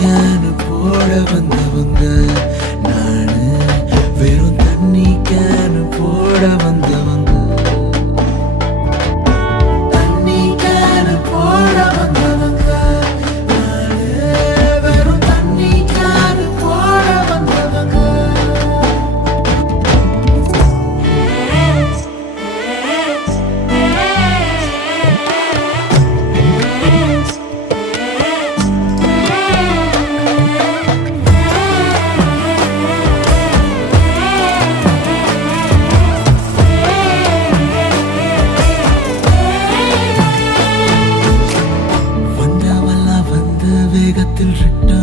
Can போட வந்தவங்க நானு, வெறும் தண்ணி கேனு போட வந்தவங்க. தண்ணி கேனு போட வந்தவங்க நானு, வெறும் தண்ணி கேனு போட வந்தவங்க. வேகத்தில் ரிட்ட